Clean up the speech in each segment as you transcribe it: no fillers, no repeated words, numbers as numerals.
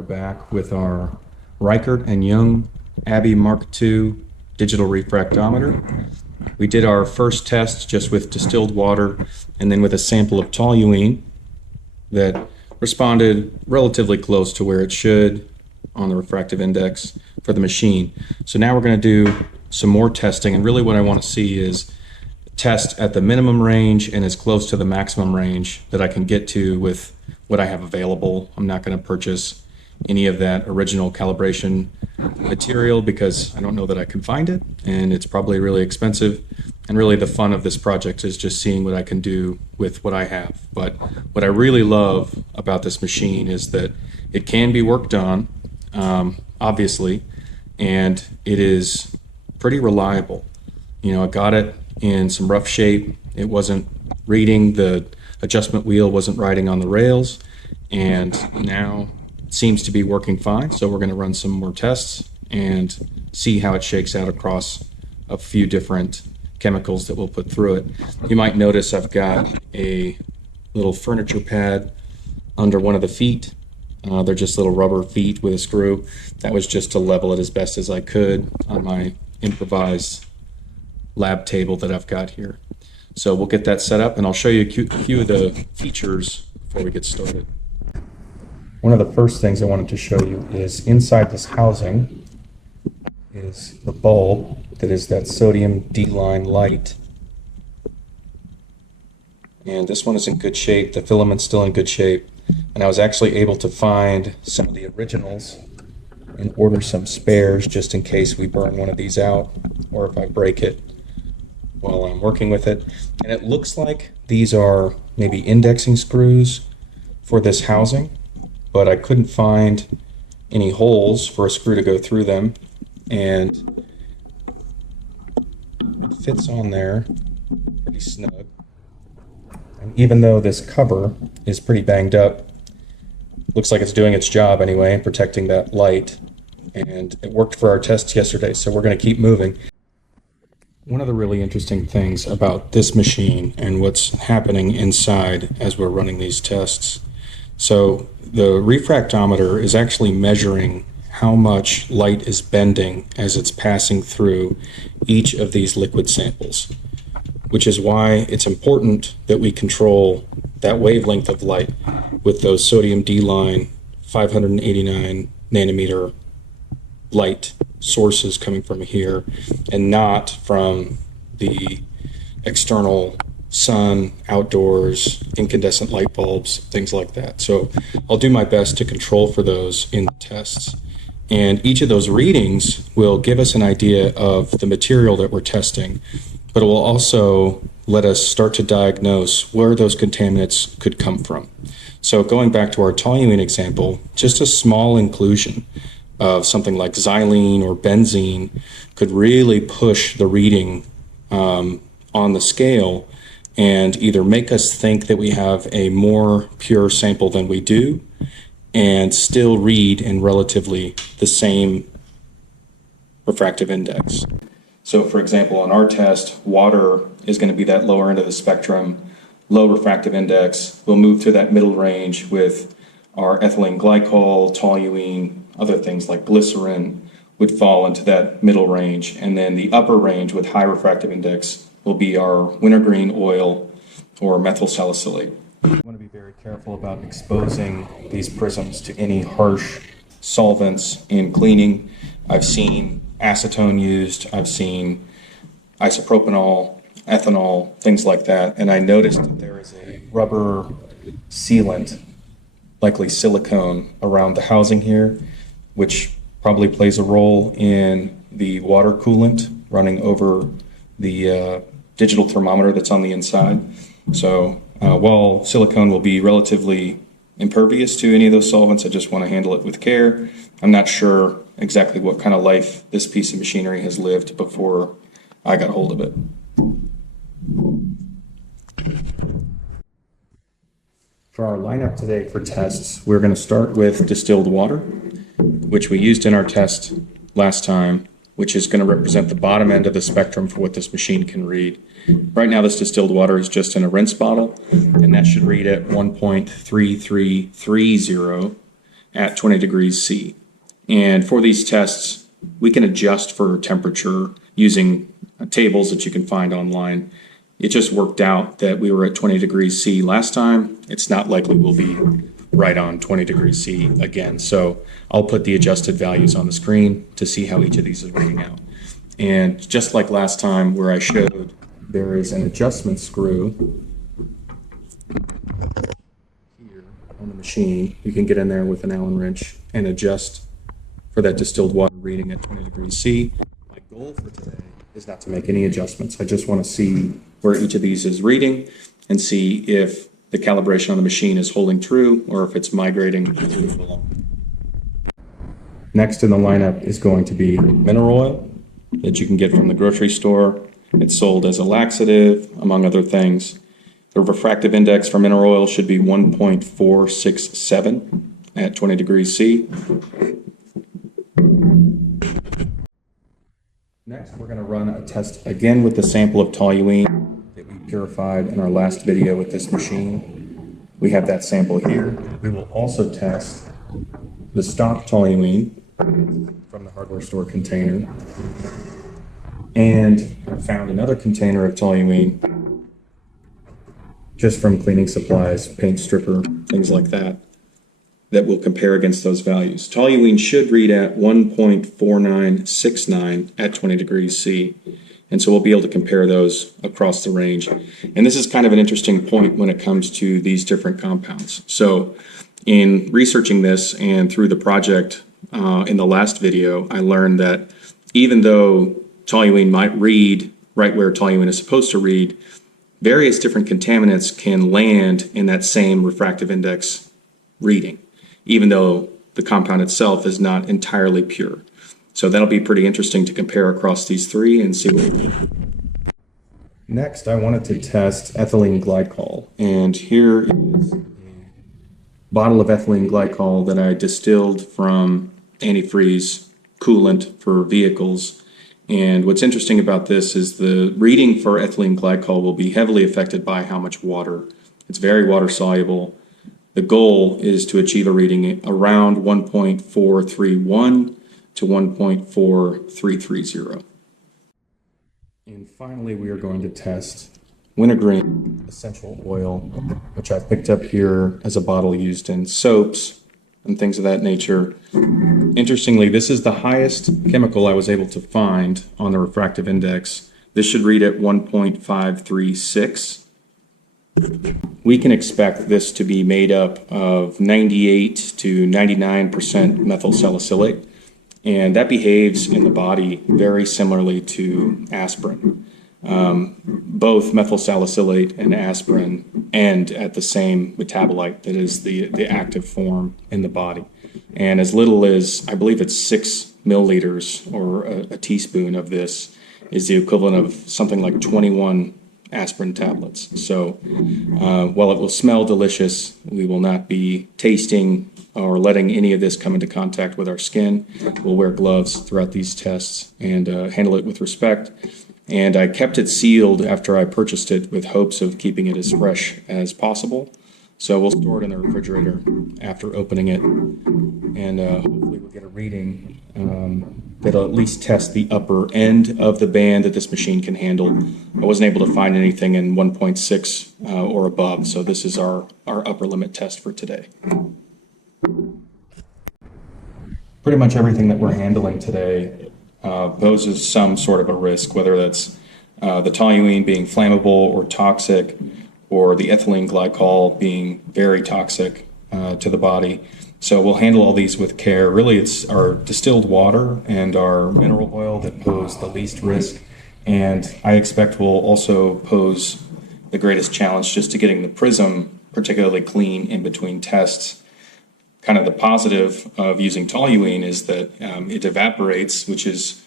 are back with our Reichert-Jung Abbe Mark II digital refractometer. We did our first test just with distilled water and then with a sample of toluene that responded relatively close to where it should on the refractive index for the machine. So now we're going to do some more testing, and really what I want to see is test at the minimum range and as close to the maximum range that I can get to with what I have available. I'm not going to purchase any of that original calibration material because I don't know that I can find it, and it's probably really expensive. And really the fun of this project is just seeing what I can do with what I have. But what I really love about this machine is that it can be worked on, obviously, and it is pretty reliable. You know, I got it in some rough shape. It wasn't reading, the adjustment wheel wasn't riding on the rails, and now it seems to be working fine. So we're going to run some more tests and see how it shakes out across a few different chemicals that we'll put through it. You might notice I've got a little furniture pad under one of the feet. They're just little rubber feet with a screw. That was just to level it as best as I could on my improvised lab table that I've got here. So we'll get that set up, and I'll show you a few of the features before we get started. One of the first things I wanted to show you is inside this housing is the bulb that is that sodium D-line light. And this one is in good shape. The filament's still in good shape. And I was actually able to find some of the originals and order some spares just in case we burn one of these out or if I break it while I'm working with it. And it looks like these are maybe indexing screws for this housing, but I couldn't find any holes for a screw to go through them, and it fits on there pretty snug. And even though this cover is pretty banged up, looks like it's doing its job anyway, protecting that light, and it worked for our tests yesterday, so we're going to keep moving. One of the really interesting things about this machine and what's happening inside as we're running these tests, so the refractometer is actually measuring how much light is bending as it's passing through each of these liquid samples, which is why it's important that we control that wavelength of light with those sodium D-line 589 nanometer light sources coming from here and not from the external sun, outdoors, incandescent light bulbs, things like that. So I'll do my best to control for those in the tests. And each of those readings will give us an idea of the material that we're testing, but it will also let us start to diagnose where those contaminants could come from. So going back to our toluene example, just a small inclusion of something like xylene or benzene could really push the reading on the scale and either make us think that we have a more pure sample than we do and still read in relatively the same refractive index. So for example, on our test, water is going to be that lower end of the spectrum, low refractive index. We'll move to that middle range with our ethylene glycol, toluene, other things like glycerin would fall into that middle range. And then the upper range with high refractive index will be our wintergreen oil or methyl salicylate. You want to be very careful about exposing these prisms to any harsh solvents in cleaning. I've seen acetone used, I've seen isopropanol, ethanol, things like that, and I noticed that there is a rubber sealant, likely silicone, around the housing here, which probably plays a role in the water coolant running over the digital thermometer that's on the inside. So while silicone will be relatively impervious to any of those solvents, I just want to handle it with care. I'm not sure exactly what kind of life this piece of machinery has lived before I got hold of it. For our lineup today for tests, we're going to start with distilled water, which we used in our test last time, which is going to represent the bottom end of the spectrum for what this machine can read. Right now, this distilled water is just in a rinse bottle, and that should read at 1.3330. at 20 degrees C. And for these tests, we can adjust for temperature using tables that you can find online. It just worked out that we were at 20 degrees C last time. It's not likely we'll be right on 20 degrees C again. So I'll put the adjusted values on the screen to see how each of these is reading out. And just like last time where I showed, there is an adjustment screw here on the machine. You can get in there with an Allen wrench and adjust for that distilled water reading at 20 degrees C. My goal for today is not to make any adjustments. I just want to see where each of these is reading and see if the calibration on the machine is holding true or if it's migrating to move along. Next in the lineup is going to be mineral oil that you can get from the grocery store. It's sold as a laxative, among other things. The refractive index for mineral oil should be 1.467 at 20 degrees C. Next, we're going to run a test again with the sample of toluene that we purified in our last video with this machine. We have that sample here. We will also test the stock toluene from the hardware store container. And I found another container of toluene just from cleaning supplies, paint stripper, things like that, that will compare against those values. Toluene should read at 1.4969 at 20 degrees C. And so we'll be able to compare those across the range. And this is kind of an interesting point when it comes to these different compounds. So in researching this and through the project in the last video, I learned that even though toluene might read right where toluene is supposed to read, various different contaminants can land in that same refractive index reading, even though the compound itself is not entirely pure. So that'll be pretty interesting to compare across these three and see what we do. Next, I wanted to test ethylene glycol. And here is a bottle of ethylene glycol that I distilled from antifreeze coolant for vehicles. And what's interesting about this is the reading for ethylene glycol will be heavily affected by how much water. It's very water soluble. The goal is to achieve a reading around 1.431 to 1.4330. And finally, we are going to test wintergreen essential oil, which I picked up here as a bottle used in soaps and things of that nature. Interestingly, this is the highest chemical I was able to find on the refractive index. This should read at 1.536. We can expect this to be made up of 98 to 99% methyl salicylate, and that behaves in the body very similarly to aspirin. Both methyl salicylate and aspirin end at the same metabolite that is the active form in the body. And as little as, I believe it's 6 milliliters or a teaspoon of this is the equivalent of something like 21 aspirin tablets. So while it will smell delicious, we will not be tasting or letting any of this come into contact with our skin. We'll wear gloves throughout these tests and handle it with respect. And I kept it sealed after I purchased it with hopes of keeping it as fresh as possible. So we'll store it in the refrigerator after opening it, and hopefully we'll get a reading that'll at least test the upper end of the band that this machine can handle. I wasn't able to find anything in 1.6 or above, so this is our upper limit test for today. Pretty much everything that we're handling today poses some sort of a risk, whether that's the toluene being flammable or toxic, or the ethylene glycol being very toxic to the body. So we'll handle all these with care. Really, it's our distilled water and our mineral oil that pose the least risk, and I expect will also pose the greatest challenge just to getting the prism particularly clean in between tests. Kind of the positive of using toluene is that it evaporates, which is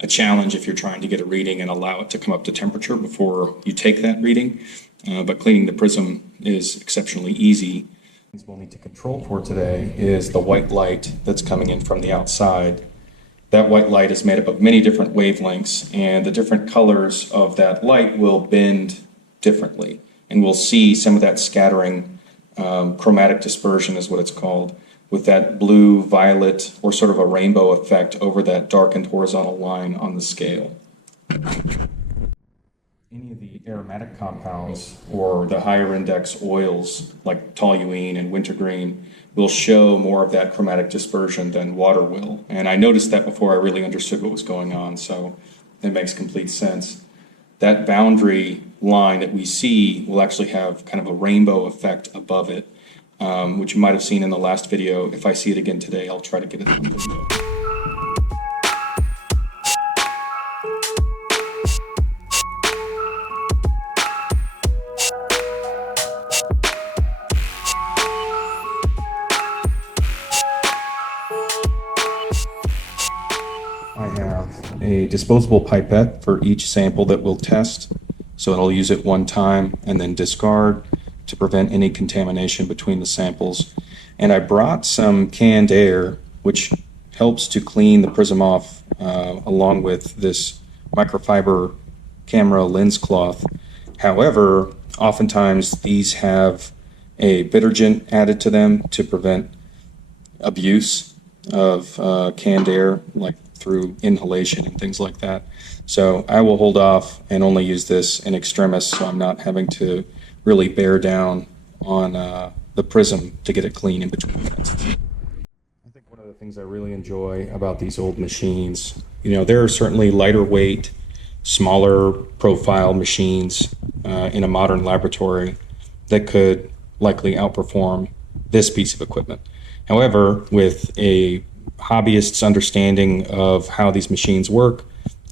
a challenge if you're trying to get a reading and allow it to come up to temperature before you take that reading. But cleaning the prism is exceptionally easy. What we'll need to control for today is the white light that's coming in from the outside. That white light is made up of many different wavelengths, and the different colors of that light will bend differently. And we'll see some of that scattering, chromatic dispersion is what it's called, with that blue, violet, or sort of a rainbow effect over that darkened horizontal line on the scale. Any of the aromatic compounds or the higher index oils like toluene and wintergreen will show more of that chromatic dispersion than water will. And I noticed that before I really understood what was going on, so it makes complete sense. That boundary line that we see will actually have kind of a rainbow effect above it, which you might have seen in the last video. If I see it again today, I'll try to get it on video. I have a disposable pipette for each sample that we'll test, so I'll use it one time and then discard to prevent any contamination between the samples. And I brought some canned air, which helps to clean the prism off, along with this microfiber camera lens cloth. However, oftentimes these have a bittergent added to them to prevent abuse of canned air, like through inhalation and things like that. So I will hold off and only use this in extremis, so I'm not having to really bear down on the prism to get it clean in between tests. I think one of the things I really enjoy about these old machines, there are certainly lighter weight, smaller profile machines in a modern laboratory that could likely outperform this piece of equipment. However, with a hobbyist's understanding of how these machines work,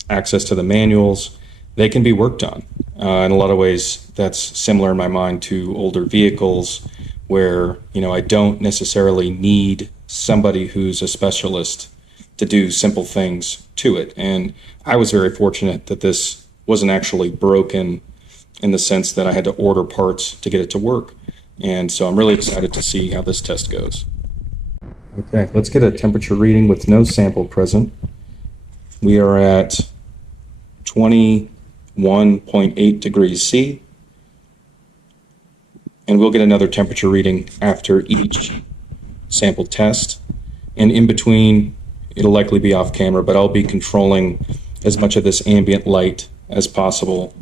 access to the manuals, they can be worked on. In a lot of ways, that's similar in my mind to older vehicles where, I don't necessarily need somebody who's a specialist to do simple things to it. And I was very fortunate that this wasn't actually broken in the sense that I had to order parts to get it to work. And so I'm really excited to see how this test goes. Okay, let's get a temperature reading with no sample present. We are at 21.8 degrees C, and we'll get another temperature reading after each sample test. And in between, it'll likely be off camera, but I'll be controlling as much of this ambient light as possible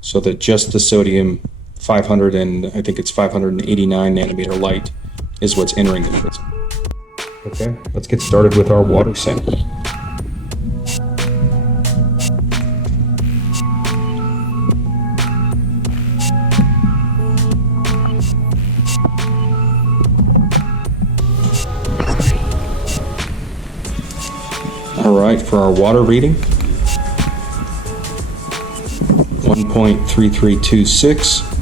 so that just the sodium 500 and I think it's 589 nanometer light is what's entering the prism. Okay, let's get started with our water sample. All right, for our water reading, 1.3326.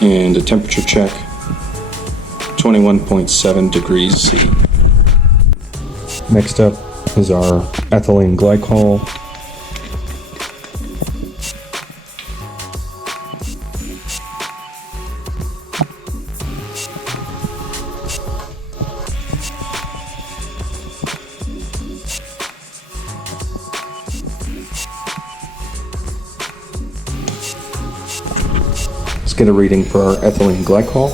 And a temperature check, 21.7 degrees C. Next up is our ethylene glycol. Let's get a reading for our ethylene glycol.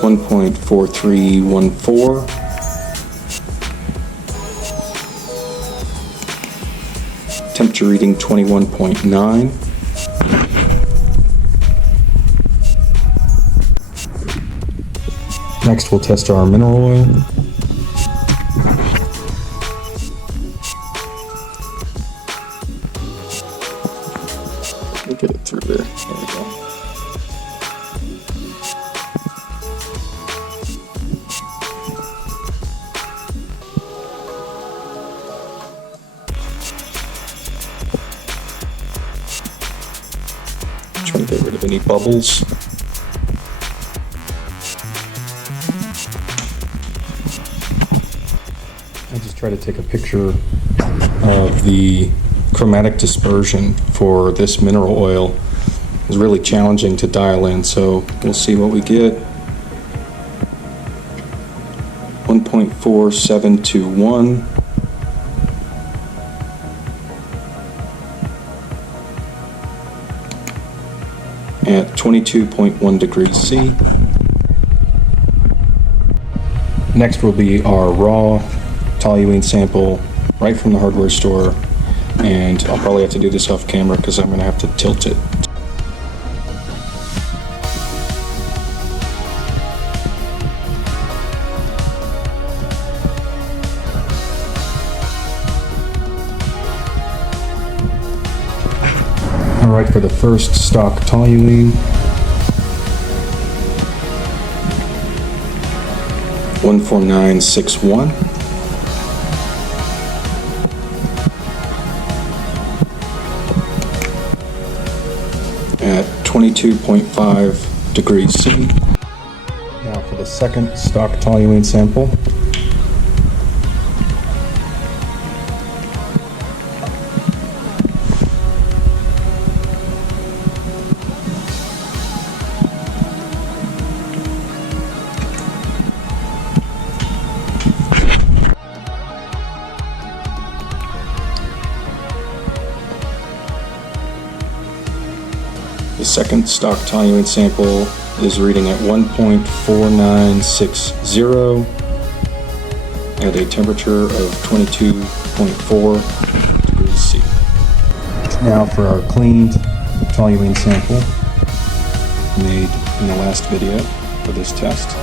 1.4314. Temperature reading 21.9. Next we'll test our mineral oil. Get it through there. There we go. Trying to get rid of any bubbles. I just try to take a picture of the chromatic dispersion for this mineral oil. Is really challenging to dial in, so we'll see what we get. 1.4721. at 22.1 degrees C. Next will be our raw toluene sample right from the hardware store, and I'll probably have to do this off camera because I'm going to have to tilt it. Alright, for the first stock toluene, 14961. At 22.5 degrees C. Now for the second stock toluene sample. The second stock toluene sample is reading at 1.4960 at a temperature of 22.4 degrees C. Now for our cleaned toluene sample made in the last video for this test.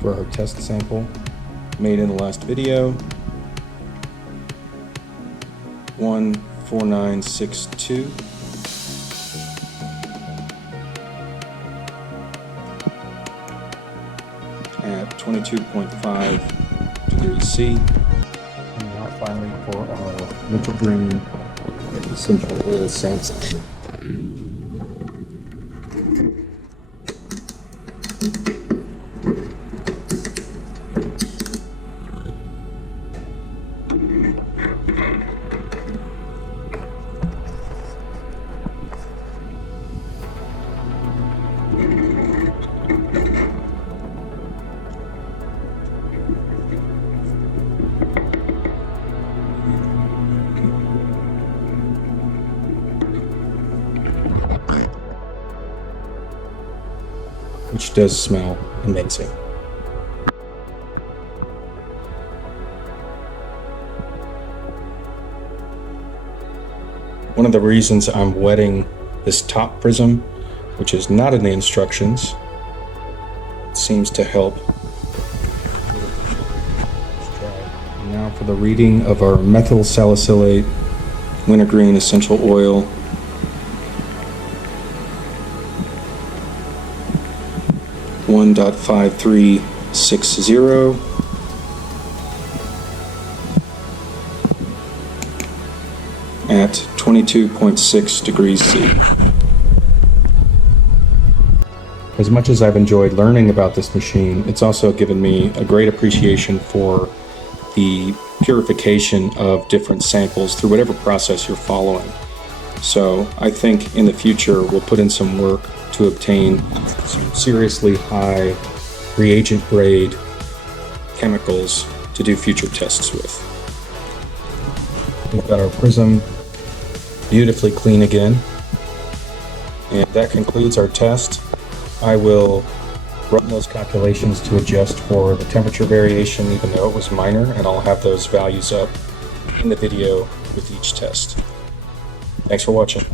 For our test sample made in the last video, 14962 at 22.5 degrees C. And now finally for our wintergreen essential oil sample. Which does smell amazing. One of the reasons I'm wetting this top prism, which is not in the instructions, seems to help. Now for the reading of our methyl salicylate wintergreen essential oil. .5360 at 22.6 degrees C. As much as I've enjoyed learning about this machine, it's also given me a great appreciation for the purification of different samples through whatever process you're following. So I think in the future we'll put in some work to obtain some seriously high reagent grade chemicals to do future tests with. We've got our prism beautifully clean again, and that concludes our test. I will run those calculations to adjust for the temperature variation, even though it was minor, and I'll have those values up in the video with each test. Thanks for watching.